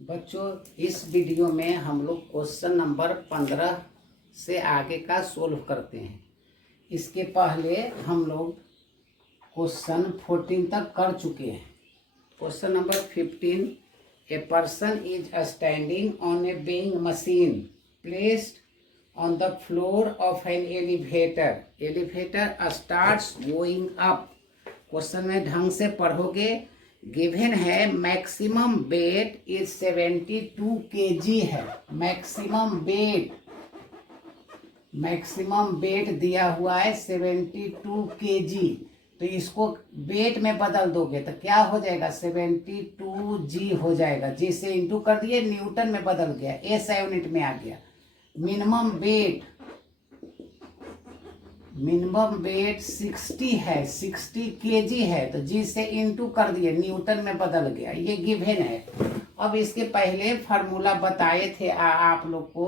बच्चों, इस वीडियो में हम लोग क्वेश्चन नंबर 15 से आगे का सोल्व करते हैं। इसके पहले हम लोग क्वेश्चन 14 तक कर चुके हैं। Question number 15, a person is standing on A weighing machine placed on the floor of an elevator. Elevator starts going up. Question में ढंग से पढ़ोगे। गिवन है मैक्सिमम वेट इज 72 kg है। मैक्सिमम वेट दिया हुआ है 72 kg। तो इसको वेट में बदल दोगे तो क्या हो जाएगा, 72g हो जाएगा। जी से इंटू कर दिए, न्यूटन में बदल गया, SI यूनिट में आ गया। मिनिमम वेट 60 है, 60 kg है, तो जी से इंटू कर दिए, न्यूटन में बदल गया। ये गिवन है। अब इसके पहले फार्मूला बताए थे आप लोग को,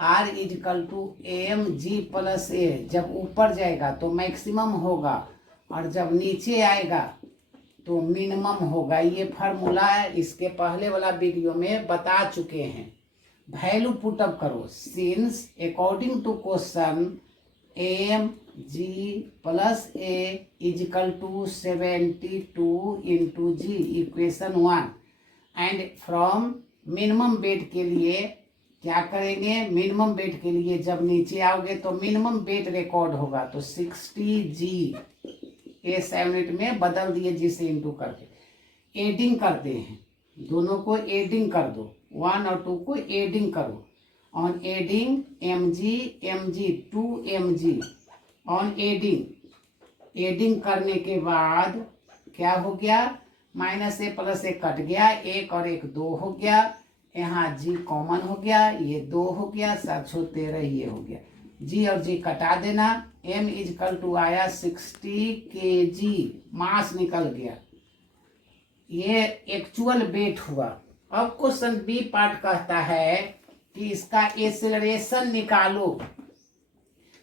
R = mg+a। जब ऊपर जाएगा तो मैक्सिमम होगा और जब नीचे आएगा तो मिनिमम होगा। ये फार्मूला इसके पहले वाला वीडियो में बता चुके हैं। वैल्यू पुटअप करो। Since according to question mg+a = 72 × g, equation 1। And from minimum weight के लिए क्या करेंगे, मिनिमम वेट के लिए जब नीचे आओगे तो मिनिमम वेट रिकॉर्ड होगा, तो 60g SI यूनिट में बदल दिए, जी से इंटू करके। एडिंग करते हैं, दोनों को एडिंग कर दो, 1 और 2 को एडिंग करो। On adding mg 2 mg on adding करने के बाद क्या हो गया, -a+a कट गया, 1 और 1 2 हो गया, यहाँ g कॉमन हो गया, ये 2 हो गया, 7 13 ये हो गया। g और g कटा देना। m = आया 60 kg, मास निकल गया, ये एक्चुअल वेट हुआ। अब क्वेश्चन बी पार्ट कहता है कि इसका एक्सेलरेशन निकालो।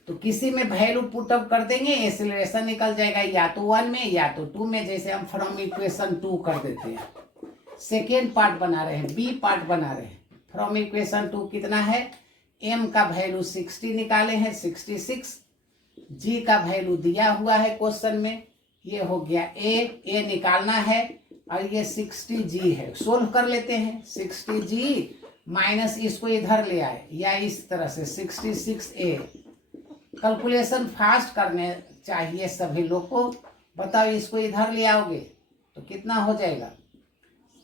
तो किसी में वैल्यू पुटअप कर देंगे, एक्सेलरेशन निकल जाएगा, या तो 1 में या तो 2 में, जैसे हम फ्रॉम इक्वेशन 2 कर देते हैं। सेकेंड पार्ट बना रहे हैं, बी पार्ट बना रहे हैं। फ्रॉम इक्वेशन 2 कितना है, m का वैल्यू 60 निकाले हैं, 66। g का वैल्यू दिया हुआ है क्वेश्चन में, ये हो गया a निकालना है, और ये 60g है। सोल्व कर लेते हैं। 60g माइनस इसको इधर ले आए, या इस तरह से 66a। कैलकुलेशन फास्ट करने चाहिए सभी लोग को। बताओ, इसको इधर ले आओगे तो कितना हो जाएगा,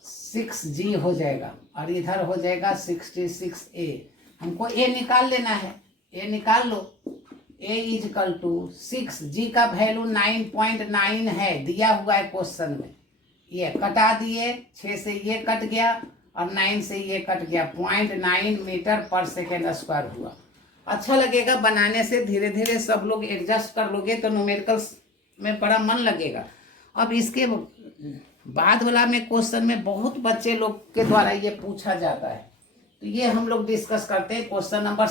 6g हो जाएगा, और इधर हो जाएगा 66a। हमको a निकाल लेना है, a निकाल लो। a = 6, g का वैल्यू 9.9 है, दिया हुआ है क्वेश्चन में। ये कटा दिए, 6 से ये कट गया और 9 से ये कट गया, 0.9 मीटर/सेकेंड² हुआ। अच्छा लगेगा बनाने से, धीरे धीरे सब लोग एडजस्ट कर लोगे तो न्यूमेरिकल्स में बड़ा मन लगेगा। अब इसके बाद वाला में क्वेश्चन में बहुत बच्चे लोग के द्वारा ये पूछा जाता है, तो ये हम लोग डिस्कस करते हैं। क्वेश्चन नंबर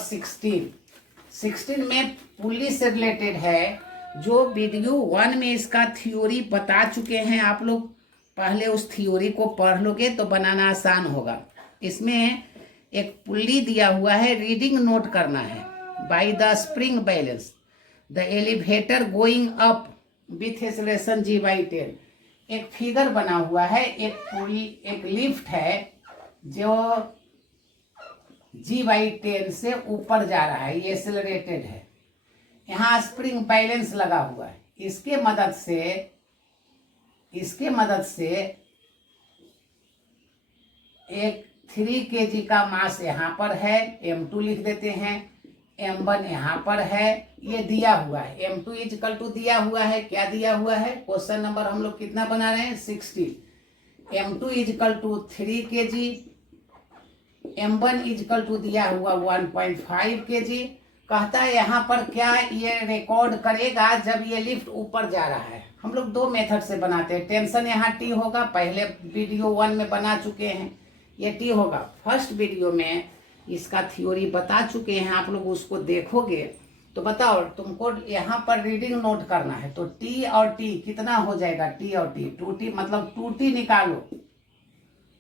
16 में पुलिस से रिलेटेड है, जो वीडियो 1 में इसका थ्योरी बता चुके हैं आप लोग। पहले उस थ्योरी को पढ़ लोगे तो बनाना आसान होगा। इसमें एक पुल्ली दिया हुआ है, रीडिंग नोट करना है। By the spring balance the elevator going up with acceleration g/10। एक फिगर बना हुआ है, एक लिफ्ट है जो g/10 से ऊपर जा रहा है, ये एक्सेलरेटेड है। यहाँ स्प्रिंग बैलेंस लगा हुआ है। इसके मदद से एक 3 kg का मास यहाँ पर है, m2 लिख देते हैं, m1 यहाँ पर है, ये दिया हुआ है। m2 = दिया हुआ है, क्या दिया हुआ है, क्वेश्चन नंबर हम लोग कितना बना रहे हैं, 60। m2 = 3 kg, m1 = दिया हुआ 1.5 kg। कहता है यहाँ पर क्या ये रिकॉर्ड करेगा जब ये लिफ्ट ऊपर जा रहा है। हम लोग 2 मेथड से बनाते हैं। टेंशन यहाँ t होगा, पहले वीडियो 1 में बना चुके हैं, ये t होगा। फर्स्ट वीडियो में इसका थ्योरी बता चुके हैं, आप लोग उसको देखोगे तो बताओ, तुमको यहाँ पर रीडिंग नोट करना है, तो t और t कितना हो जाएगा, t और t 2t, मतलब 2t निकालो,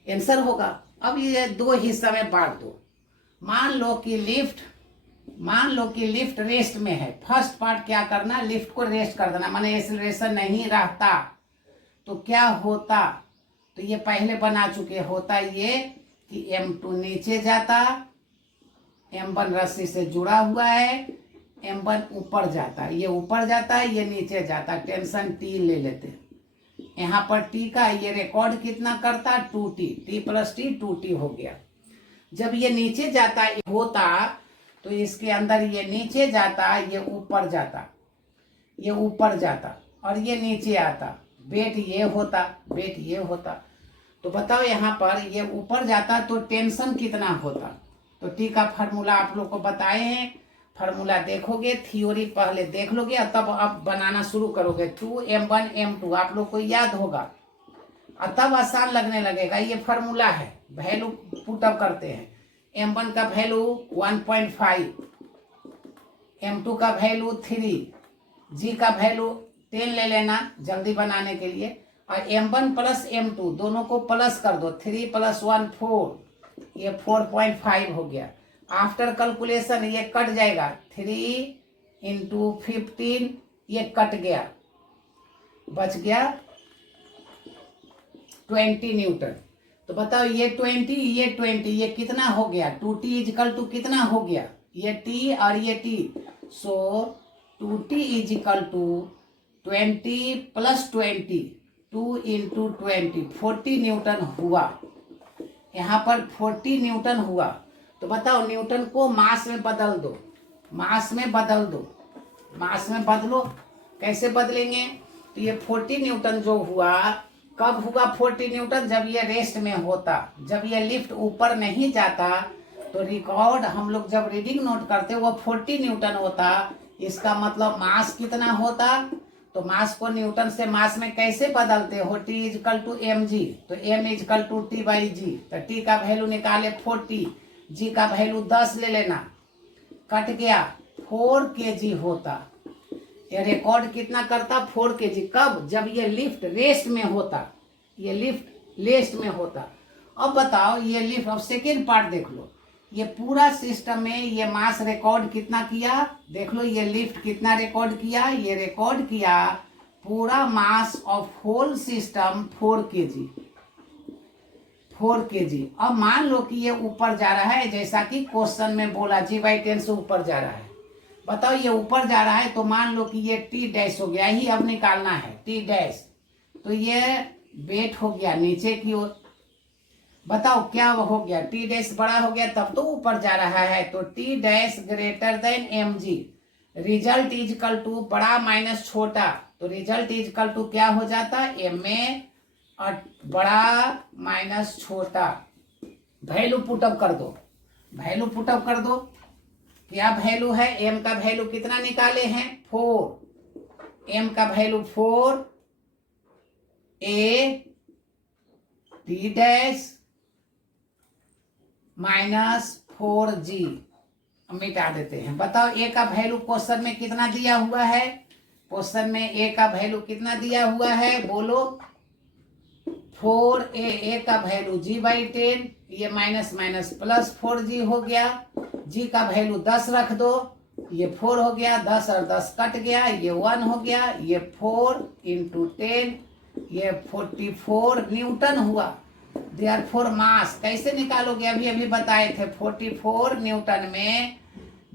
आंसर होगा। अब ये दो हिस्सा में बांट दो। मान लो कि लिफ्ट रेस्ट में है। फर्स्ट पार्ट क्या करना, लिफ्ट को रेस्ट कर देना, माने एक्सीलरेशन नहीं रहता तो क्या होता, तो ये पहले बना चुके, होता ये कि M2 नीचे जाता, M1 रस्सी से जुड़ा हुआ है, M1 ऊपर जाता, ये ऊपर जाता है, ये नीचे जाता, टेंशन T ले लेते। यहाँ पर T का ये रिकॉर्ड कितना करता, 2T, T plus T 2T हो गया। जब ये नीचे जाता होता तो इसके अंदर ये नीचे जाता, ये ऊपर जाता, ये ऊपर जाता और ये नीचे आता, वेट ये होता। तो बताओ यहाँ पर ये ऊपर जाता तो टेंशन कितना होता। तो टी का फार्मूला आप लोग को बताए हैं, फार्मूला देखोगे, थ्योरी पहले देख लोगे और तब अब बनाना शुरू करोगे। 2m1 m2 आप लोग को याद होगा और तब आसान लगने लगेगा। ये फार्मूला है, वैल्यू पुटअप करते हैं। m1 का वैल्यू 1.5, m2 का वैल्यू 3, g का वैल्यू 10 ले लेना जल्दी बनाने के लिए, और m1 प्लस m2 दोनों को प्लस कर दो, 3 + 1 4, ये 4.5 हो गया। आफ्टर कैलकुलेशन ये कट जाएगा, 3 × 15 ये कट गया, बच गया 20 न्यूटन। तो बताओ ये 20 ये कितना हो गया, 2T = कितना हो गया, ये T और ये T, सो 2T = 20 + 20, 2 × 20 40 न्यूटन हुआ। यहाँ पर 40 न्यूटन हुआ। तो बताओ न्यूटन को मास में बदल दो, मास में बदलो। कैसे बदलेंगे, तो ये 40 न्यूटन जो हुआ, कब हुआ 40 न्यूटन, जब ये रेस्ट में होता, जब ये लिफ्ट ऊपर नहीं जाता तो रिकॉर्ड हम लोग जब रीडिंग नोट करते वो 40 न्यूटन होता। इसका मतलब मास कितना होता, तो मास को न्यूटन से मास में कैसे बदलते हो, T = mg, तो m = T/g, तो T का वैल्यू निकाले 40, g का वैल्यू 10 ले लेना, कट गया 4 kg होता। ये रिकॉर्ड कितना करता, 4 kg, कब, जब ये लिफ्ट रेस्ट में होता, ये लिफ्ट रेस्ट में होता। अब बताओ ये लिफ्ट, अब सेकेंड पार्ट देख लो, ये पूरा सिस्टम में ये मास रिकॉर्ड कितना किया, देख लो ये लिफ्ट कितना रिकॉर्ड किया, ये रिकॉर्ड किया पूरा mass of whole system 4 kg, 4 kg। अब मान लो कि ये ऊपर जा रहा है, जैसा कि क्वेश्चन में बोला g/10 से ऊपर जा रहा है। बताओ ये ऊपर जा रहा है तो मान लो कि ये T' हो गया, ही अब निकालना है T', तो ये वेट हो गया नीचे की ओर। बताओ क्या हो गया, T' बड़ा हो गया तब तो ऊपर जा रहा है, तो T' > mg, रिजल्ट = बड़ा माइनस छोटा, तो रिजल्ट = क्या हो जाता, ma और बड़ा माइनस छोटा। वैल्यू पुटअप कर दो, क्या वैल्यू है, m का वैल्यू कितना निकाले हैं, 4, m का वैल्यू 4, a T' - 4g, मिटा देते हैं। बताओ a का वैल्यू क्वेश्चन में कितना दिया हुआ है, क्वेश्चन में a का वैल्यू कितना दिया हुआ है, बोलो, 4a का वैल्यू g/10, ये माइनस माइनस प्लस 4g हो गया, g का वैल्यू 10 रख दो, ये 4 हो गया, 10 और 10 कट गया, ये 1 हो गया, ये 4 × 10, ये 44 न्यूटन हुआ। देयरफॉर मास कैसे निकालोगे, अभी बताए थे, 44 न्यूटन में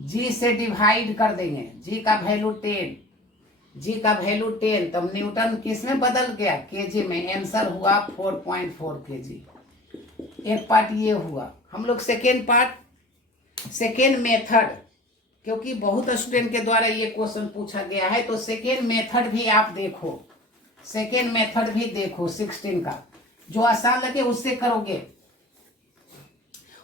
g से डिवाइड कर देंगे, g का वैल्यू 10, तब न्यूटन किस में बदल गया, केजी में, आंसर हुआ 4.4 kg। एक पार्ट ये हुआ। हम लोग सेकेंड मेथड, क्योंकि बहुत स्टूडेंट के द्वारा ये क्वेश्चन पूछा गया है, तो सेकेंड मेथड भी आप देखो, 16 का, जो आसान लगे उससे करोगे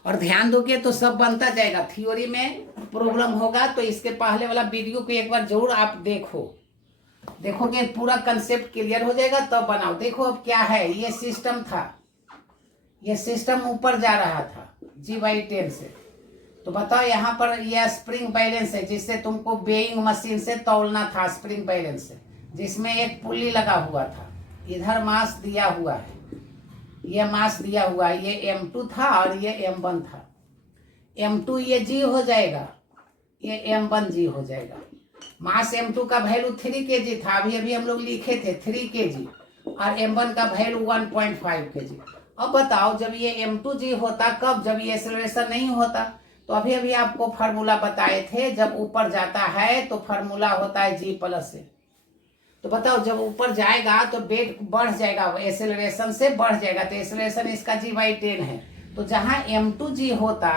और ध्यान दोगे तो सब बनता जाएगा। थ्योरी में प्रॉब्लम होगा तो इसके पहले वाला वीडियो को एक बार जरूर आप देखोगे, पूरा कंसेप्ट क्लियर हो जाएगा, तब बनाओ। देखो अब क्या है, ये सिस्टम था, ये सिस्टम ऊपर जा रहा था g/10 से, तो बताओ यहाँ पर यह स्प्रिंग बैलेंस है, जिससे तुमको वेइंग मशीन से तौलना था, स्प्रिंग बैलेंस से, जिसमें एक पुल्ली लगा हुआ था, इधर मास दिया हुआ है, ये मास दिया हुआ, ये m2 था और ये m1 था। m2 ये g हो जाएगा, ये m1 g हो जाएगा। मास m2 का वैल्यू 3 kg था, अभी अभी हम लोग लिखे थे 3 kg, और m1 का वैल्यू 1.5 kg। अब बताओ जब ये m2g होता कब, जब ये एक्सेलरेशन नहीं होता। तो अभी अभी आपको फार्मूला बताए थे, जब ऊपर जाता है तो फार्मूला होता है g प्लस ए। तो बताओ जब ऊपर जाएगा तो वेट बढ़ जाएगा, एक्सेलरेशन से बढ़ जाएगा, तो एक्सेलरेशन इसका g/10 है। तो जहां m2g होता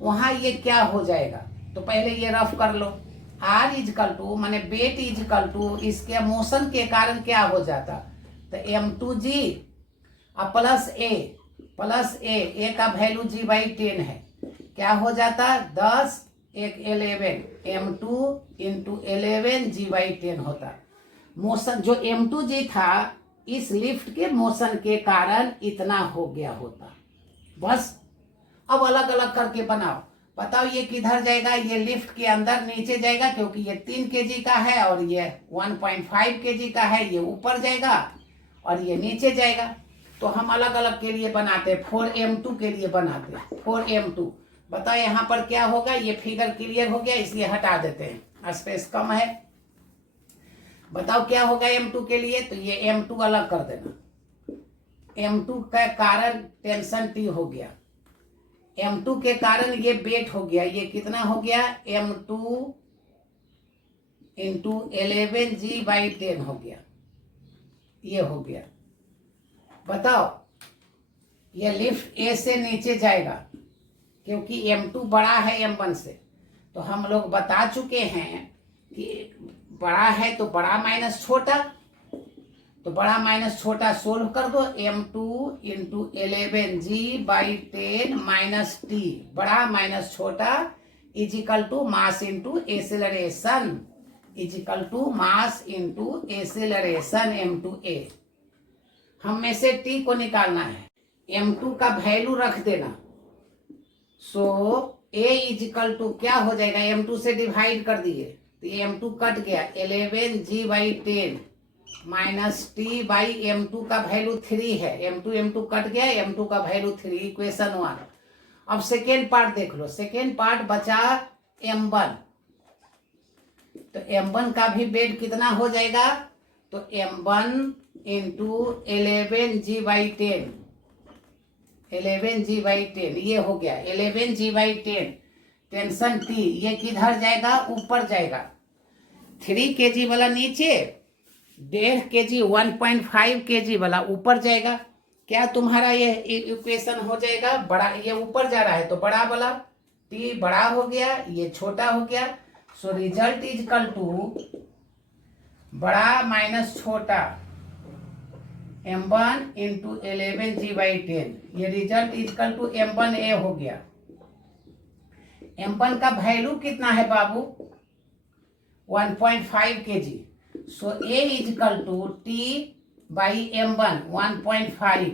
वहां ये क्या हो जाएगा, तो पहले ये रफ कर लो। r इजकल टू माने वेट इजकल टू इसके मोशन के कारण क्या हो जाता, तो m2g प्लस ए का वैल्यू g/10 है, क्या हो जाता 10 एक 11, m2 इंटू 11 g/10 होता। मोशन जो m2g था इस लिफ्ट के मोशन के कारण इतना हो गया होता। बस अब अलग अलग करके बनाओ, बताओ ये किधर जाएगा, ये लिफ्ट के अंदर नीचे जाएगा क्योंकि ये 3 kg का है और ये 1.5 kg का है, ये ऊपर जाएगा और ये नीचे जाएगा। तो हम अलग अलग के लिए बनाते हैं, 4m2 के लिए बनाते हैं 4m2। बताओ यहाँ पर क्या होगा, ये फिगर क्लियर हो गया इसलिए हटा देते हैं, स्पेस कम है। बताओ क्या होगा m2 के लिए, तो ये m2 अलग कर देना। m2 का कारण टेंशन t हो गया, m2 के कारण ये वेट हो गया, ये कितना हो गया m2 इंटू 11 g/10 हो गया, ये हो गया। बताओ ये लिफ्ट ए से नीचे जाएगा क्योंकि m2 बड़ा है m1 से। तो हम लोग बता चुके हैं कि बड़ा है तो बड़ा माइनस छोटा, तो बड़ा माइनस छोटा सोल्व कर दो, m2 into 11 g/10 minus T, बड़ा माइनस छोटा equal to mass into acceleration, equal to mass into acceleration m2a। हम में से t को निकालना है, m2 का वैल्यू रख देना। सो a इजिकल टू क्या हो जाएगा, m2 से डिवाइड कर दिए तो m2 कट गया, 11 g/10 minus T by m2 का वैल्यू 3 है, m2 कट गया, m2 का वैल्यू 3, इक्वेशन 1। अब सेकेंड पार्ट देख लो, सेकेंड पार्ट बचा m1, तो m1 का भी वेट कितना हो जाएगा, तो m1 इंटू 11 g/10, 11 g/10 ये हो गया 11 g/10, टेंशन t ये किधर जाएगा, ऊपर जाएगा। 3 kg वाला नीचे, 1.5 kg 1.5 kg वाला ऊपर जाएगा। क्या तुम्हारा ये इक्वेशन हो जाएगा, बड़ा ये ऊपर जा रहा है तो बड़ा वाला t बड़ा हो गया, ये छोटा हो गया। So result is equal to बड़ा माइनस छोटा m1 इंटू 11 g/10, ये result is equal to m1a हो गया। m1 का वैल्यू कितना है बाबू, 1.5 kg। So a is equal to t by m1 1.5,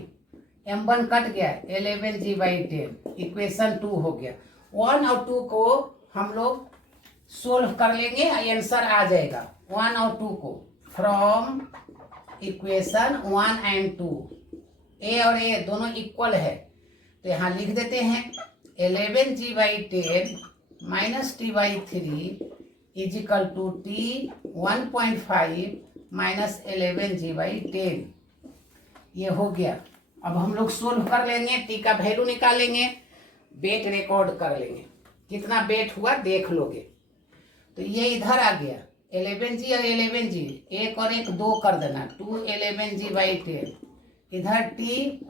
m1 cut गया 11 g/10, इक्वेशन 2 हो गया। 1 और 2 को हम लोग सोल्व कर लेंगे, आंसर आ जाएगा 1 और 2 को फ्रॉम इक्वेशन 1 एंड 2। a और a दोनों इक्वल है तो यहाँ लिख देते हैं 11 g/10 minus t/3 is equal to t 1.5 minus 11 g/10, ये हो गया। अब हम लोग सोल्व कर लेंगे, t का वैल्यू निकालेंगे, वेट रिकॉर्ड कर लेंगे, कितना वेट हुआ देख लोगे। तो ये इधर आ गया 11g और 11g, एक और एक 2 कर देना, 2 11 g/10, इधर t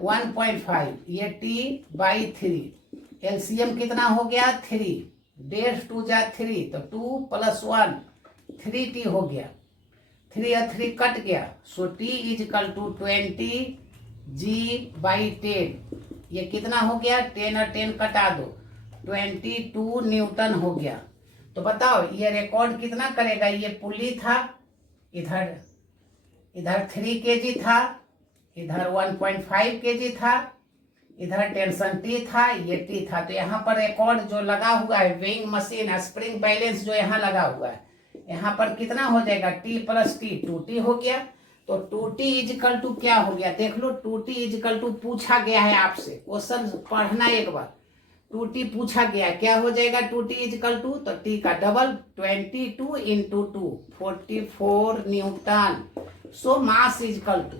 1.5, ये t/3, एलसीएम कितना हो गया 3, 1.5 2 जा 3 तो 2 + 1 3t हो गया, 3 और 3 कट गया। So t is equal to 20 g/10, ये कितना हो गया 10 और 10 कटा दो, 22 न्यूटन हो गया। तो बताओ ये रिकॉर्ड कितना करेगा, ये पुली था, इधर 3 kg था, इधर 1.5 kg था, इधर टेंशन टी था, ये टी था। तो यहाँ पर रिकॉर्ड जो लगा हुआ है वेइंग मशीन स्प्रिंग बैलेंस जो यहाँ लगा हुआ है, यहाँ पर कितना हो जाएगा t + t 2t हो गया। तो 2t इजिकल टू क्या हो गया, देख लो 2t इजिकल टू पूछा गया है आपसे, क्वेश्चन पढ़ना एक बार। 2t पूछा गया, क्या हो जाएगा 2t इजिकल टू, तो t का double 22 into 2 44 newton. So mass equal to,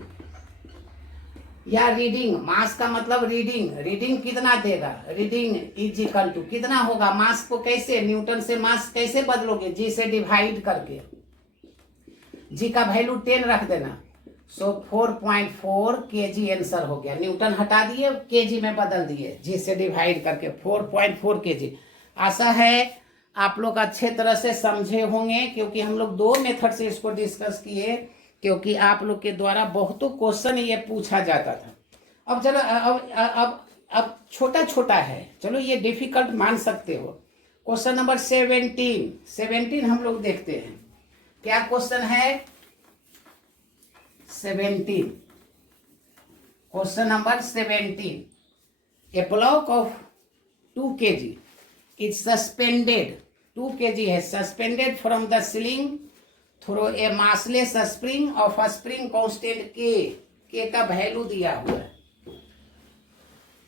या रीडिंग, मास का मतलब रीडिंग, रीडिंग कितना देगा, रीडिंग इजिकल टू कितना होगा, मास को कैसे, न्यूटन से मास कैसे बदलोगे, जी से डिवाइड करके, जी का वैल्यू 10 रख देना। सो 4.4 kg आंसर हो गया, न्यूटन हटा दिए केजी में बदल दिए, जी से डिवाइड करके 4.4 kg। आशा है आप लोग अच्छे तरह से समझे होंगे, क्योंकि हम लोग 2 मेथड से इसको डिस्कस किए, क्योंकि आप लोग के द्वारा बहुतों क्वेश्चन ये पूछा जाता था। अब चलो अब छोटा छोटा है, चलो ये डिफिकल्ट मान सकते हो। क्वेश्चन नंबर 17 हम लोग देखते हैं, क्या क्वेश्चन है 17, question number 17। A block of 2 kg is suspended, 2 kg है suspended from the ceiling through a massless spring of a spring constant के का वैल्यू दिया हुआ है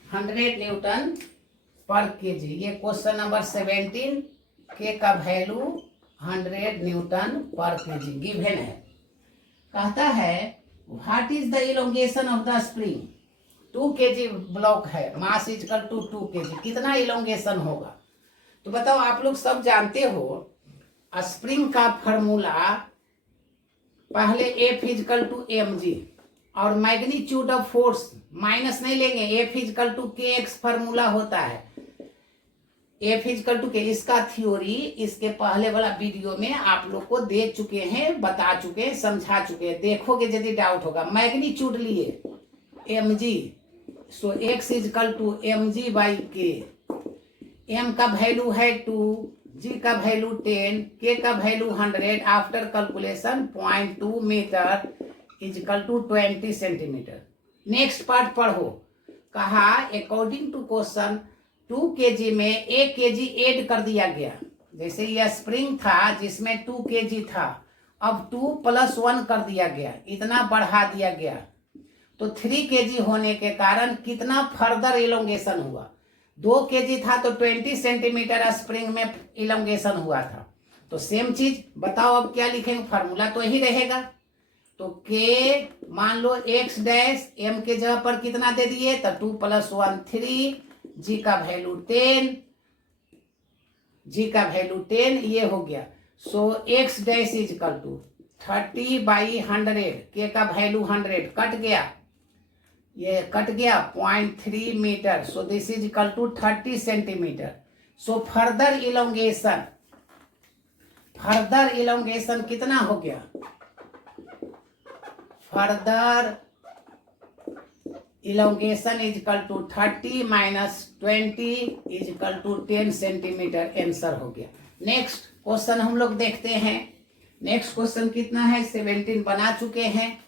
100 न्यूटन पर केजी। ये क्वेश्चन नंबर 17, के का वैल्यू 100 न्यूटन पर केजी गिवन है। कहता है what is the elongation of the spring, 2 kg block है, मास इक्वल टू 2 kg, कितना इलोंगेशन होगा। तो बताओ, आप लोग सब जानते हो स्प्रिंग का फॉर्मूला पहले F इक्वल टू mg, और मैग्नीट्यूड ऑफ फोर्स माइनस नहीं लेंगे, F equal to kx formula होता है, F इक्वल टू k। इसका थ्योरी इसके पहले वाला वीडियो में आप लोग को दे चुके हैं, बता चुके हैं, समझा चुके हैं, देखोगे यदि डाउट होगा। मैग्नीट्यूड लिए mg, so x equal to mg by k, m का वैल्यू है 2, g का वैल्यू 10, k का value 100, after calculation 0.2 metre equal to 20 centimetre. Next part पढ़ो, कहा अकॉर्डिंग टू क्वेश्चन 2 kg में 1 kg ऐड कर दिया गया। जैसे यह स्प्रिंग था जिसमें 2 kg था, अब 2 + 1 कर दिया गया, इतना बढ़ा दिया गया, तो 3 kg होने के कारण कितना फर्दर इलोंगेशन हुआ। 2 kg था तो 20 सेंटीमीटर स्प्रिंग में इलोंगेशन हुआ था। तो सेम चीज बताओ, अब क्या लिखेंगे, फार्मूला तो यही रहेगा। तो k मान लो x डैश, m के जगह पर कितना दे दिए, तो 2 + 1 3, g का वैल्यू 10, g का वैल्यू 10, ये हो गया। So x dash equal to 30/100, k का वैल्यू 100 कट गया, ये कट गया 0.3 metre, so this is equal to 30 centimetre. So further elongation कितना हो गया, further elongation is equal to 30 - 20 is equal to 10 centimetre, answer हो गया। नेक्स्ट क्वेश्चन हम लोग देखते हैं। नेक्स्ट क्वेश्चन कितना है, 17 बना चुके हैं।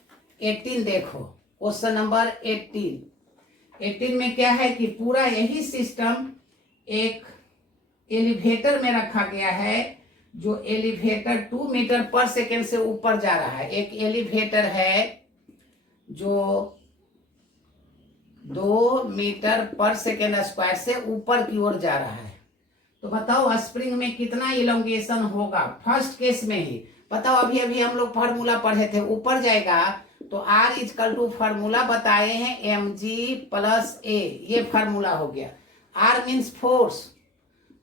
18 देखो, क्वेश्चन नंबर 18 में क्या है कि पूरा यही सिस्टम एक एलिवेटर में रखा गया है, जो एलिवेटर 2 मीटर पर सेकेंड से ऊपर जा रहा है। एक एलिवेटर है जो 2 मीटर पर सेकेंड स्क्वायर से ऊपर की ओर जा रहा है। तो बताओ स्प्रिंग में कितना इलोंगेशन होगा। फर्स्ट केस में ही बताओ, अभी हम लोग फार्मूला पढ़े थे, ऊपर जाएगा तो R इक्वल टू फार्मूला बताए हैं mg + a, ये फार्मूला हो गया। R मीन्स फोर्स,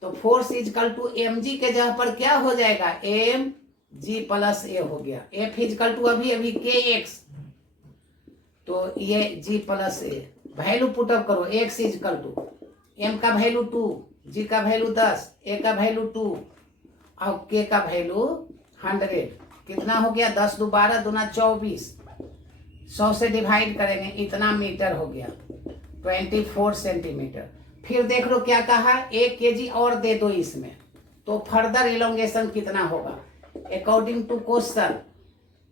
तो फोर्स इक्वल टू mg के जगह पर क्या हो जाएगा, mg + a हो गया। F इक्वल टू अभी kx, तो ये g + a, वैल्यू पुटअप करो। x इक्वल टू m का वैल्यू 2, g का वैल्यू 10, a का वैल्यू 2 और k का वैल्यू 100, कितना हो गया, 10 × 2 = 12, 2 × 24, 100 से डिवाइड करेंगे, इतना मीटर हो गया, 24 सेंटीमीटर। फिर देख लो क्या कहा, 1 kg और दे दो इसमें, तो फर्दर इलोंगेशन कितना होगा। According to question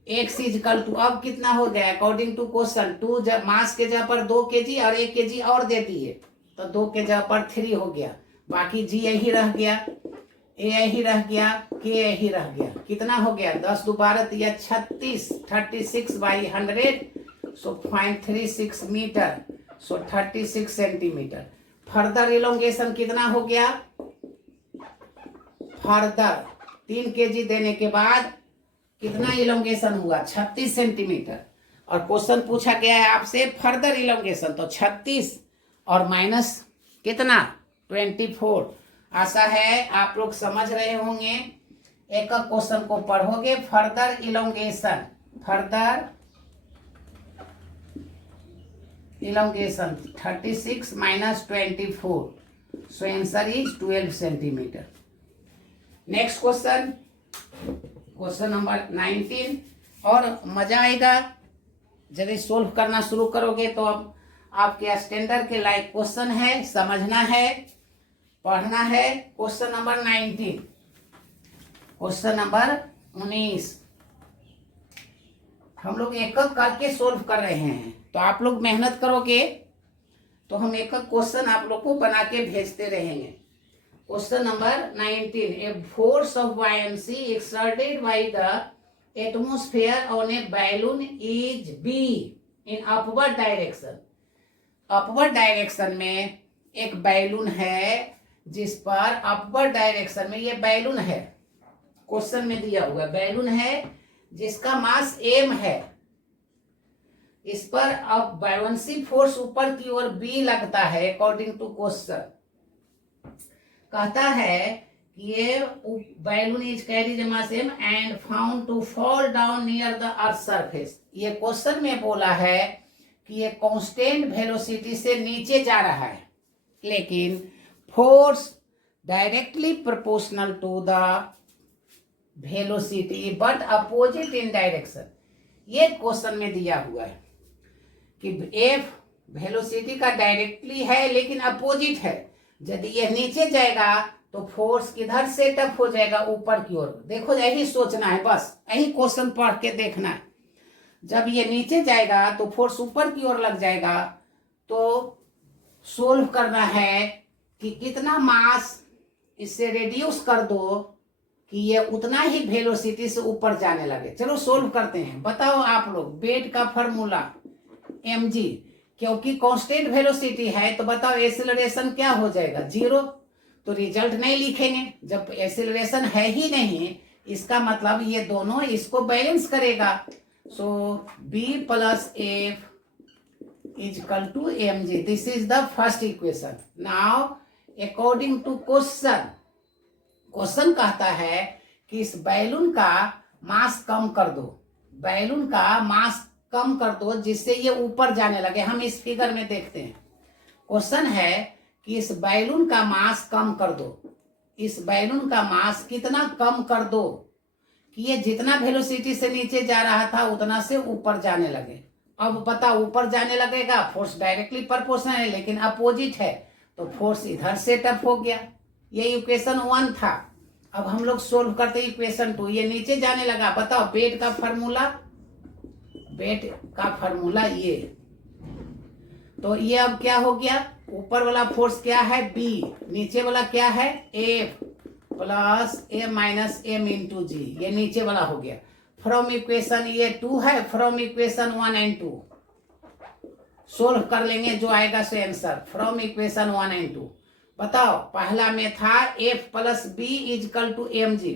x equal to, अब कितना हो गया अकॉर्डिंग टू क्वेश्चन, 2 जब मास के जगह पर 2 kg और 1 kg और दे दिए, तो 2 के जगह पर 3 हो गया, बाकी g यही रह गया। ए ही रह गया, के ही रह गया, कितना हो गया 10 दो 12 दिया 36, 36/100 सो 0.36 मीटर, सो 36 सेंटीमीटर। फर्दर इलोंगेशन कितना हो गया, फर्दर 3 kg देने के बाद कितना इलोंगेशन हुआ 36 सेंटीमीटर। और क्वेश्चन पूछा गया है आपसे फर्दर इलोंगेशन, तो 36 और माइनस कितना 24। आशा है आप लोग समझ रहे होंगे। एक क्वेश्चन को पढ़ोगे, further elongation, further elongation 36 minus 24, so answer is 12 centimetre. Next question, question number 19। और मजा आएगा यदि सोल्व करना शुरू करोगे तो। अब आपके स्टैंडर्ड के लायक क्वेश्चन है, समझना है, पढ़ना है। क्वेश्चन नंबर 19, क्वेश्चन नंबर 19 हम लोग एक एक करके सोल्व कर रहे हैं, तो आप लोग मेहनत करोगे तो हम एक एक क्वेश्चन आप लोग को बना के भेजते रहेंगे। Question number 19, a force of buoyancy exerted by the atmosphere on A balloon is be in upward direction. Upward direction में एक बैलून है जिस पर अपवर्ड डायरेक्शन में ये बैलून है, क्वेश्चन में दिया हुआ बैलून है जिसका मास m है। इस पर अब बायंसी फोर्स ऊपर की ओर b लगता है अकॉर्डिंग टू क्वेश्चन। कहता है कि ये balloon is carried mass m and found to fall down near the earth surface. ये क्वेश्चन में बोला है कि ये कांस्टेंट वेलोसिटी से नीचे जा रहा है, लेकिन force directly proportional to the velocity but opposite in direction. ये क्वेश्चन में दिया हुआ है कि एफ वेलोसिटी का डायरेक्टली है लेकिन अपोजिट है। यदि ये नीचे जाएगा तो फोर्स किधर सेट अप हो जाएगा, ऊपर की ओर। देखो यही सोचना है, बस यही क्वेश्चन पढ़ के देखना है। जब ये नीचे जाएगा तो फोर्स ऊपर की ओर लग जाएगा, तो सोल्व करना है कि कितना मास इससे रिड्यूस कर दो कि ये उतना ही वेलोसिटी से ऊपर जाने लगे। चलो सोल्व करते हैं। बताओ आप लोग, वेट का फॉर्मूला mg, क्योंकि कांस्टेंट वेलोसिटी है तो बताओ एक्सीलरेशन क्या हो जाएगा 0। तो रिजल्ट नहीं लिखेंगे, जब एक्सीलरेशन है ही नहीं इसका मतलब ये दोनों इसको बैलेंस करेगा। So b plus f equal to mg, this is the first equation. Now according to question, question कहता है कि इस बैलून का मास कम कर दो, बैलून का मास कम कर दो जिससे ये ऊपर जाने लगे। हम इस फिगर में देखते हैं, क्वेश्चन है कि इस बैलून का मास कम कर दो। इस बैलून का मास कितना कम कर दो कि ये जितना वेलोसिटी से नीचे जा रहा था उतना से ऊपर जाने लगे। अब पता ऊपर जाने लगेगा, फोर्स डायरेक्टली प्रोपोर्शनल है लेकिन अपोजिट है, तो फोर्स इधर सेटअप हो गया। ये इक्वेशन 1 था। अब हम लोग सोल्व करते इक्वेशन 2। ये नीचे जाने लगा, बताओ वेट का फॉर्मूला, वेट का फॉर्मूला ये। तो ये अब क्या हो गया, ऊपर वाला फोर्स क्या है b, नीचे वाला क्या है f plus a minus m into g, ये नीचे वाला हो गया। फ्रॉम इक्वेशन ये 2 है, फ्रॉम इक्वेशन 1 एंड 2 सोल्व कर लेंगे, जो आएगा सो आंसर फ्रॉम इक्वेशन 1 एंड 2। बताओ पहला में था f plus B equal to M G,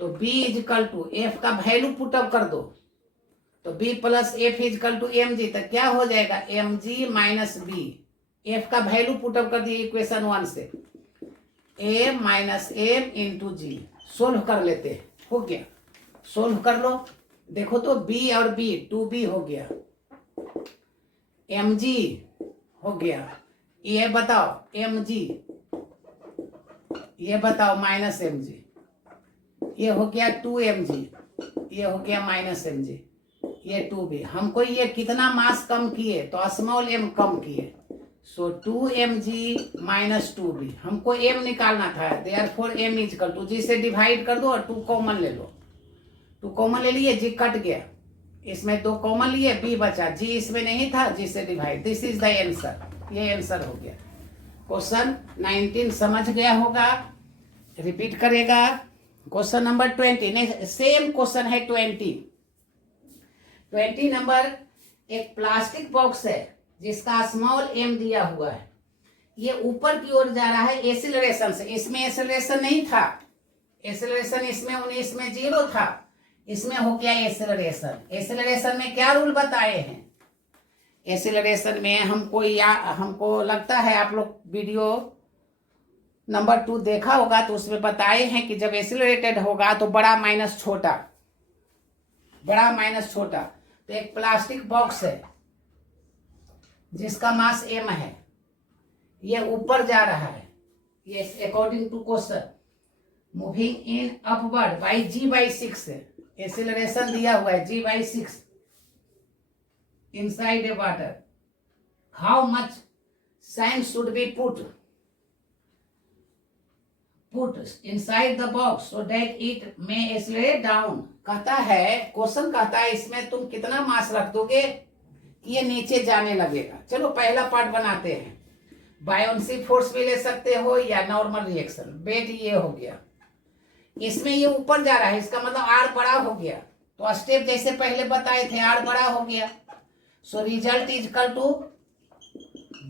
तो b इजकल टू f का वैल्यू पुटअप कर दो, तो b plus F equal to M G, तो क्या हो जाएगा M G minus B. f का वैल्यू पुटअप कर दिए इक्वेशन 1 से, a minus M into G. Solve कर लेते हैं, हो गया, सोल्व कर लो। देखो तो b और b 2b हो गया, mg हो गया, ये बताओ mg, ये बताओ माइनस mg, ये हो गया 2mg, ये हो गया माइनस mg, ये 2b। हमको ये कितना मास कम किए, तो स्मॉल m कम किए, सो 2mg माइनस 2b। हमको m निकालना था, देयरफॉर m इक्वल टू जी से डिवाइड कर दो और 2 कॉमन ले लो। 2 कॉमन ले लिए, जी कट गया, इसमें 2 कॉमन लिए, b बचा, जी इसमें नहीं था, जी से divide. This is the answer, ये आंसर हो गया। क्वेश्चन 19 समझ गया होगा। रिपीट करेगा। क्वेश्चन नंबर 20, सेम क्वेश्चन है 20 नंबर। एक प्लास्टिक बॉक्स है जिसका स्मॉल एम दिया हुआ है, ये ऊपर की ओर जा रहा है एसिलरेशन से। इसमें एसिलरेशन नहीं था, एसिलरेशन इसमें 19 में 0 था, इसमें हो गया एसिलरेशन। एसिलरेशन में क्या रूल बताए हैं? एसिलरेशन में हमको लगता है आप लोग वीडियो नंबर 2 देखा होगा, तो उसमें बताए हैं कि जब एसिलरेटेड होगा तो बड़ा माइनस छोटा, बड़ा माइनस छोटा। तो एक प्लास्टिक बॉक्स है जिसका मास m है, ये ऊपर जा रहा है, ये according to question moving in upward by g/6 है। एसिलरेशन दिया हुआ है g/6 inside a water. How much sand should be put inside the box so that it may accelerate down? कहता है, क्वेश्चन कहता है इसमें तुम कितना मास रख दोगे कि ये नीचे जाने लगेगा। चलो पहला पार्ट बनाते हैं। बायोन्सी फोर्स भी ले सकते हो या नॉर्मल रिएक्शन। बेट ये हो गया, इसमें ये ऊपर जा रहा है, इसका मतलब आर बड़ा हो गया। तो स्टेप जैसे पहले बताए थे, आर बड़ा हो गया। So result is equal to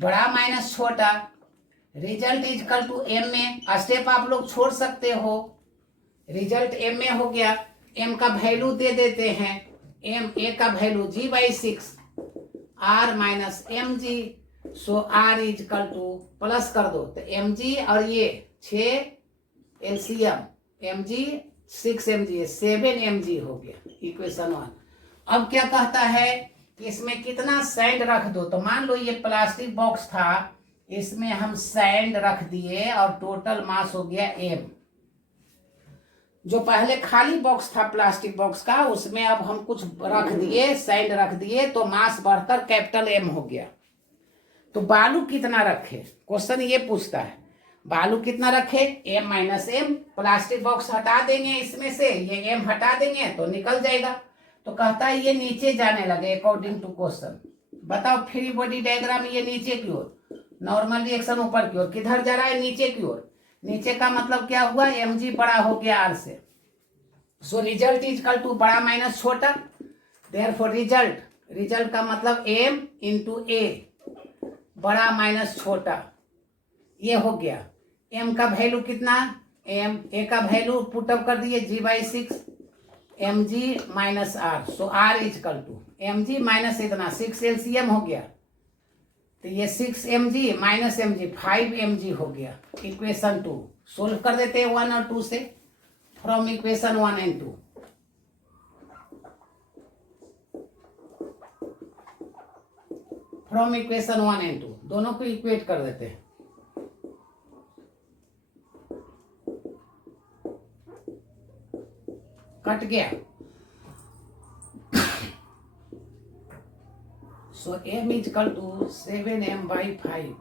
बड़ा माइनस छोटा, result is equal to M में। स्टेप आप लोग छोड़ सकते हो, रिजल्ट एम में हो गया। एम का वैल्यू दे देते हैं, एम ए का value g/6 R minus M G. So R is equal to plus कर दो तो एम जी और ये 6 LCM M G 6 M G 7 M G हो गया इक्वेशन 1। अब क्या कहता है कि इसमें कितना सैंड रख दो। तो मान लो ये प्लास्टिक बॉक्स था, इसमें हम सैंड रख दिए और टोटल मास हो गया m। जो पहले खाली बॉक्स था प्लास्टिक बॉक्स का, उसमें अब हम कुछ रख दिए, सैंड रख दिए, तो मास बढ़कर कैपिटल M हो गया। तो बालू कितना रखे, क्वेश्चन ये पूछता है। बालू कितना रखे? m-m। प्लास्टिक बॉक्स हटा देंगे इसमें से, ये m हटा देंगे तो निकल जाएगा। तो कहता है ये नीचे जाने लगे अकॉर्डिंग टू क्वेश्चन। बताओ फ्री बॉडी डायग्राम, ये नीचे की ओर, नॉर्मल रिएक्शन ऊपर की ओर, किधर जा रहा है? नीचे की ओर। नीचे का मतलब क्या हुआ? mg बड़ा हो गया r से। So result is equal to बड़ा माइनस छोटा, देयरफॉर रिजल्ट का मतलब m इंटू a बड़ा माइनस छोटा, ये हो गया। m का वैल्यू कितना? m a का वैल्यू पुटअप कर दिए g/6 mg minus r। So r is equal to mg minus इतना 6 एलसीएम हो गया, तो ये 6 mg माइनस mg 5 mg हो गया। इक्वेशन 2 सोल्व कर देते हैं 1 और 2 से, from equation 1 and 2। From equation 1 and 2 दोनों को इक्वेट कर देते हैं। कट गया। So m is equal to 7m/5,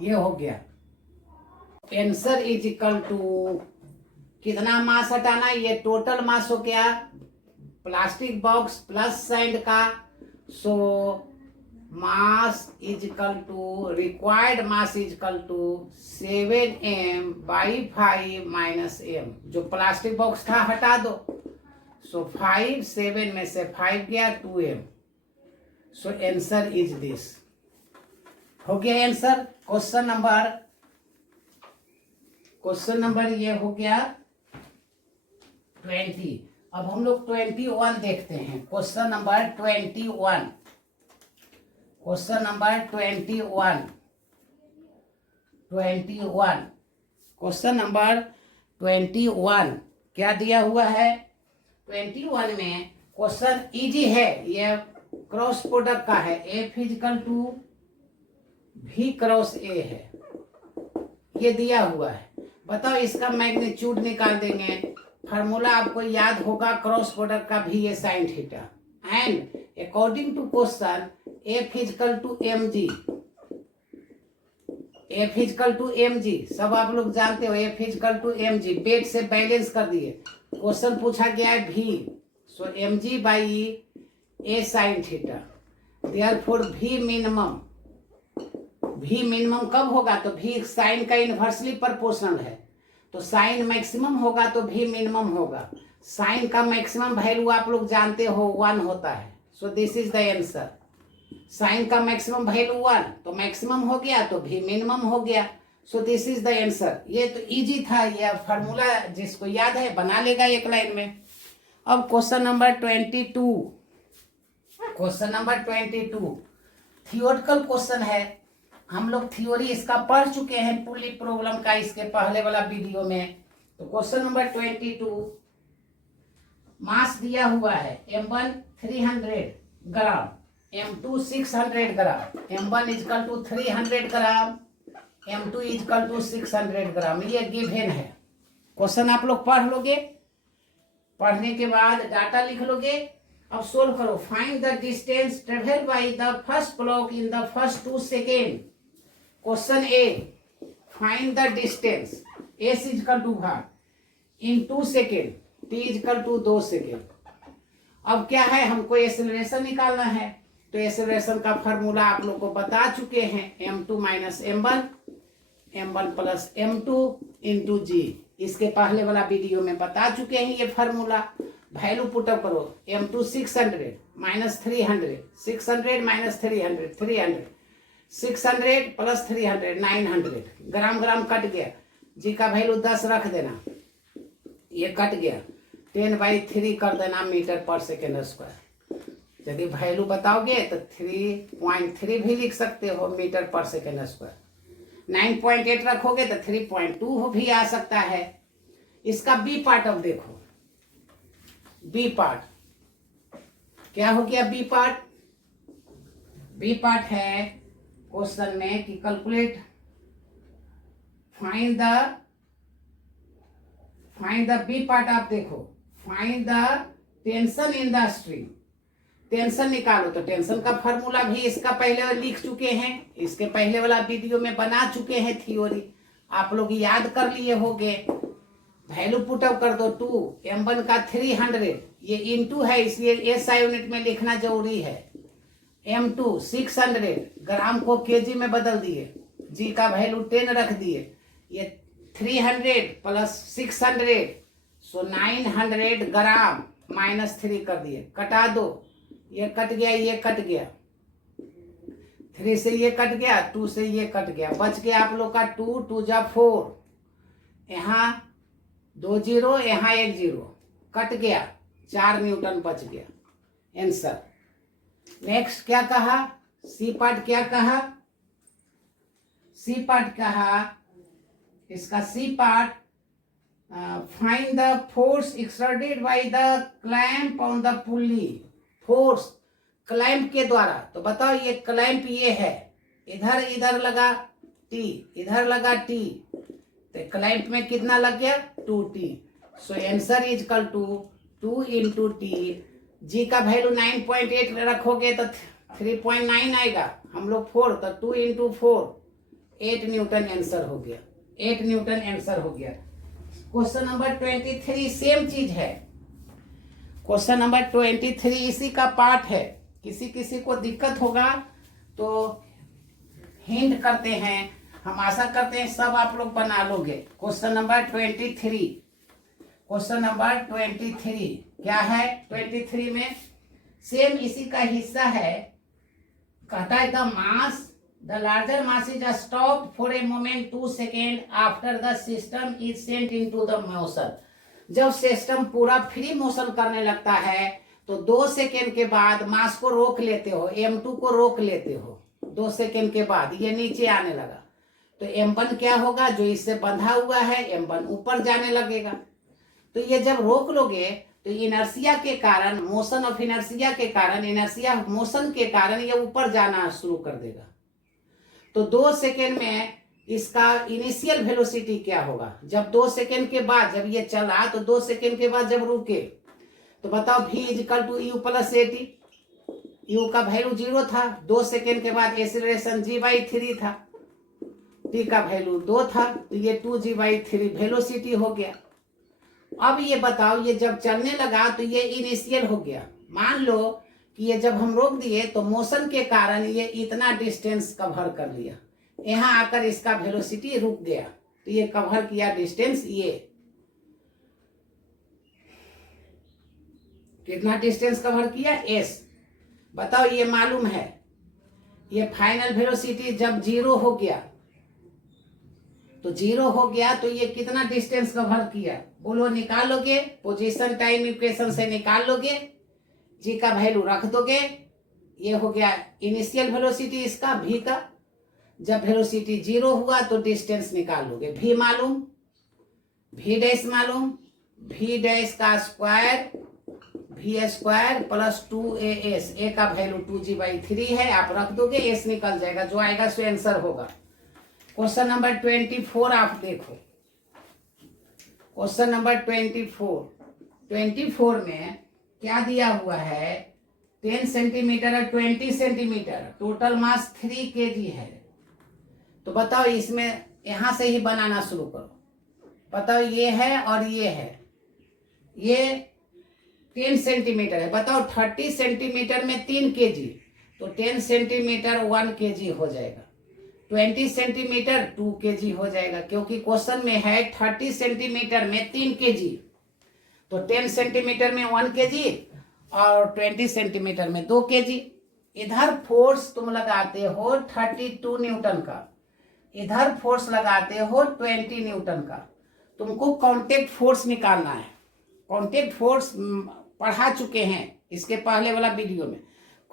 ये हो गया। आंसर इज इक्वल टू कितना मास हटाना? ये टोटल मास हो गया प्लास्टिक बॉक्स प्लस सैंड का। So mass is equal to required mass is equal to 7m/5 minus m। जो प्लास्टिक बॉक्स था हटा दो। सो 5 7 में से 5 गया 2m। So answer is this. हो गया आंसर। क्वेश्चन नंबर ये हो गया 20। अब हम लोग 21 देखते हैं। Question number 21। Question number 21। Question number 21 क्या दिया हुआ है? 21 में क्वेश्चन इजी है, ये क्रॉस प्रोडक्ट का है। F equal to V cross A है, ये दिया हुआ है। बताओ इसका मैग्नीट्यूड निकाल देंगे। फार्मूला आपको याद होगा क्रॉस प्रोडक्ट का भी, ये sine theta. And according to question F equal to mg, F equal to mg सब आप लोग जानते हो। F इक्वल टू mg पेट से बैलेंस कर दिए। क्वेश्चन पूछा गया है V, so mg by a sine theta, therefore V minimum भी मिनिमम कब होगा, तो भी साइन का इन्वर्सली प्रोपोर्शनल है, तो साइन मैक्सिमम होगा तो भी मिनिमम होगा। साइन का मैक्सिमम वैल्यू आप लोग जानते हो 1 होता है, so this is the answer. Sine का मैक्सिमम वैल्यू 1, तो मैक्सिमम हो गया तो भी मिनिमम हो गया, सो दिस इज द आंसर। ये तो इजी था, ये फार्मूला जिसको याद है बना लेगा एक लाइन में। अब question number 22, question number 22 theoretical question है। हम लोग थ्योरी इसका पढ़ चुके हैं पूरी प्रॉब्लम का इसके पहले वाला वीडियो में। तो क्वेश्चन नंबर 22, मास दिया हुआ है m1 300 gram, m2 600 gram, m1 equal to 300 gram, m2 equal to 600 gram, ये गिवन है। क्वेश्चन आप लोग पढ़ लोगे, पढ़ने के बाद डाटा लिख लोगे। अब सोल्व करो। Find the distance travel by the first block in the first 2 second. Question A, find the distance S equal to भार in 2 second, T equal to 2 second. अब क्या है, हमको एक्सेलरेशन निकालना है, तो एक्सेलरेशन का फॉर्मूला आप लोग को बता चुके हैं, m2 minus m1, m1 plus m2 into जी। इसके पहले वाला वीडियो में बता चुके हैं ये फार्मूला। वैल्यू पुटअप करो, m2 600 माइनस 300, 600 माइनस 300, 300, 600 प्लस 300, 900। ग्राम ग्राम कट गया, जी का वैल्यू 10 रख देना, ये कट गया, 10/3 कर देना मीटर पर सेकेंड स्क्वायर। यदि वैल्यू बताओगे तो 3.3 भी लिख सकते हो मीटर पर सेकेंड स्क्वायर। 9.8 रखोगे तो 3.2 भी आ सकता है। इसका बी पार्ट अब देखो, बी पार्ट क्या हो गया। बी पार्ट, बी पार्ट है क्वेश्चन में कि calculate find the B part. आप देखो, find the tension in the string, tension निकालो। तो टेंशन का फॉर्मूला भी इसका पहले लिख चुके हैं, इसके पहले वाला वीडियो में बना चुके हैं थ्योरी, आप लोग याद कर लिए होंगे। वैल्यू पुटअप कर दो 2, m1 का 300, ये इनटू है इसलिए SI यूनिट में लिखना जरूरी है। m2 600, ग्राम को केजी में बदल दिए, जी का वैल्यू 10 रख दिए, ये 300 प्लस 600, सो 900 ग्राम माइनस 3 कर दिए, कटा दो, ये कट गया, ये कट गया, 3 से ये कट गया, 2 से ये कट गया, बच गया आप लोग का 2, 2 जा 4, यहाँ 2 0, यहाँ 1 0, कट गया, 4 न्यूटन बच गया आंसर। नेक्स्ट क्या कहा, सी पार्ट क्या कहा, सी पार्ट कहा, इसका C part, find the force exerted by the clamp on the pulley. Force clamp के द्वारा, तो बताओ ये क्लैंप ये है, इधर इधर लगा T, इधर लगा T, तो क्लैंप में कितना लग गया 2T। So answer is equal to 2 into T. जी का वैल्यू 9.8 रखोगे तो 3.9 आएगा, हम लोग 4, तो 2 इंटू 4, 8 न्यूटन आंसर हो गया, 8 न्यूटन आंसर हो गया। क्वेश्चन नंबर 23 सेम चीज है, क्वेश्चन नंबर 23 इसी का पार्ट है। किसी किसी को दिक्कत होगा तो हिंट करते हैं, हम आशा करते हैं सब आप लोग बना लोगे। क्वेश्चन नंबर 23, क्वेश्चन नंबर 23 क्या है, 23 में सेम इसी का हिस्सा है। कहता है the mass, the larger mass is stopped for a moment 2 second after the system is sent into the motion. जब सिस्टम पूरा फ्री मोशन करने लगता है तो 2 सेकेंड के बाद मास को रोक लेते हो, m2 को रोक लेते हो, 2 सेकेंड के बाद ये नीचे आने लगा, तो m1 क्या होगा, जो इससे बंधा हुआ है m1 ऊपर जाने लगेगा। तो ये जब रोक लोगे तो इनर्सिया के कारण, मोशन ऑफ इनर्सिया के कारण, इनर्सिया मोशन के कारण ये ऊपर जाना शुरू कर देगा। तो 2 सेकेंड में इसका इनिशियल वेलोसिटी क्या होगा, जब 2 सेकेंड के बाद जब ये चला, तो 2 सेकेंड के बाद जब रुके तो बताओ v equal to u plus at, u का वैल्यू 0 था, 2 सेकेंड के बाद एक्सीलरेशन g/3 था, t का वैल्यू 2 था, तो ये 2g/3 वेलोसिटी हो गया। अब ये बताओ ये जब चलने लगा तो ये इनिशियल हो गया। मान लो कि ये जब हम रोक दिए तो मोशन के कारण ये इतना डिस्टेंस कवर कर लिया, यहाँ आकर इसका वेलोसिटी रुक गया, तो ये कवर किया डिस्टेंस ये। कितना डिस्टेंस कवर किया? एस। बताओ ये मालूम है, ये फाइनल वेलोसिटी जब 0 हो गया, तो 0 हो गया तो ये कितना डिस्टेंस कवर किया? बोलो, निकालोगे? पोजीशन टाइम इक्वेशन से निकाल लोगे, जी का वैल्यू रख दोगे। ये हो गया इनिशियल वेलोसिटी इसका v का। जब वेलोसिटी 0 हुआ तो डिस्टेंस निकाल लोगे। v मालूम, v डैश मालूम, v डैश का square v square plus 2as, a का वैल्यू 2g/3 है, आप रख दोगे, s निकल जाएगा, जो आएगा सो आंसर होगा। क्वेश्चन नंबर 24 आप देखो, क्वेश्चन नंबर 24 में क्या दिया हुआ है? 10 सेंटीमीटर और 20 सेंटीमीटर, टोटल मास 3 kg है। तो बताओ इसमें यहां से ही बनाना शुरू करो। बताओ ये है और ये है, ये 10 सेंटीमीटर है। बताओ 30 सेंटीमीटर में 3 kg, तो 10 सेंटीमीटर 1 kg हो जाएगा। 20 सेंटीमीटर 2 kg हो जाएगा, क्योंकि क्वेश्चन में है 30 सेंटीमीटर में 3 kg, तो 10 सेंटीमीटर में 1 kg और 20 सेंटीमीटर में 2 kg। इधर फोर्स तुम लगाते हो 32 न्यूटन का, इधर फोर्स लगाते हो 20 न्यूटन का। तुमको कांटेक्ट फोर्स निकालना है। कांटेक्ट फोर्स पढ़ा चुके हैं इसके पहले वाला वीडियो में।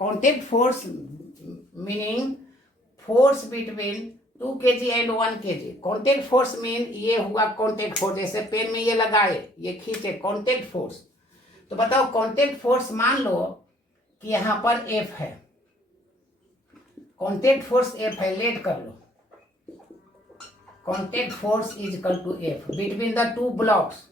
Contact force meaning force between 2 kg and 1 kg। Contact force mean ये हुआ कांटेक्ट फोर्स, जैसे पेन में ये लगाए, ये खींचे, कांटेक्ट फोर्स। तो बताओ कांटेक्ट फोर्स, मान लो कि यहां पर F है, कांटेक्ट फोर्स F है, लेट कर लो। Contact force is equal to F between the 2 blocks,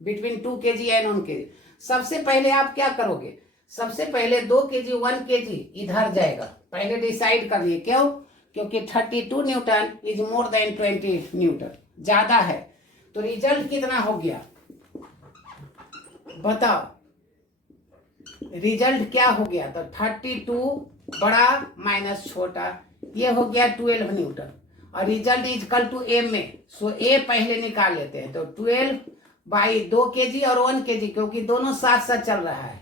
between 2 kg and 1 kg। सबसे पहले आप क्या करोगे? सबसे पहले 2 kg 1 kg इधर जाएगा, पहले डिसाइड कर लिए। क्यों? क्योंकि 32 Newton is more than 20 Newton, ज्यादा है। तो रिजल्ट कितना हो गया बताओ? रिजल्ट क्या हो गया? तो 32 बड़ा माइनस छोटा, ये हो गया 12 न्यूटन, और result is equal to m में। सो a पहले निकाल लेते हैं। तो 12/2 kg और 1 kg, क्योंकि दोनों साथ साथ चल रहा है,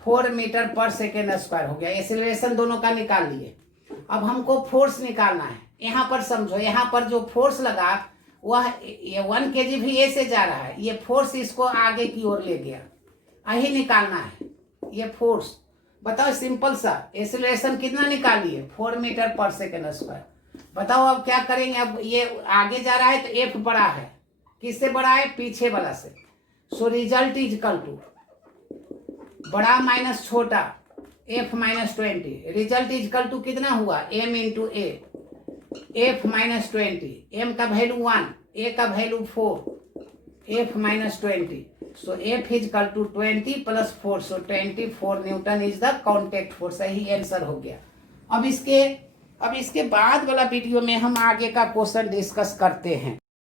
4 मीटर पर सेकेंड स्क्वायर हो गया। एक्सेलरेशन दोनों का निकाल लिए। अब हमको फोर्स निकालना है। यहाँ पर समझो, यहाँ पर जो फोर्स लगा वह ये 1 kg भी ए से जा रहा है, ये फोर्स इसको आगे की ओर ले गया, यही निकालना है ये फोर्स। बताओ सिंपल सा, एक्सेलरेशन कितना निकालिए? 4 मीटर पर सेकेंड स्क्वायर। बताओ अब क्या करेंगे? अब ये आगे जा रहा है तो F बड़ा है, किससे बड़ा है? पीछे वाला से। So result is equal to बड़ा माइनस छोटा, F minus 20। Result is equal to कितना हुआ? M into A, F minus 20। M का वैल्यू 1, A का value 4, F minus 20। So F is equal to 20 plus 4, so 24 newton is the contact force. सही answer हो गया। अब इसके बाद वाला वीडियो में हम आगे का क्वेश्चन डिस्कस करते हैं।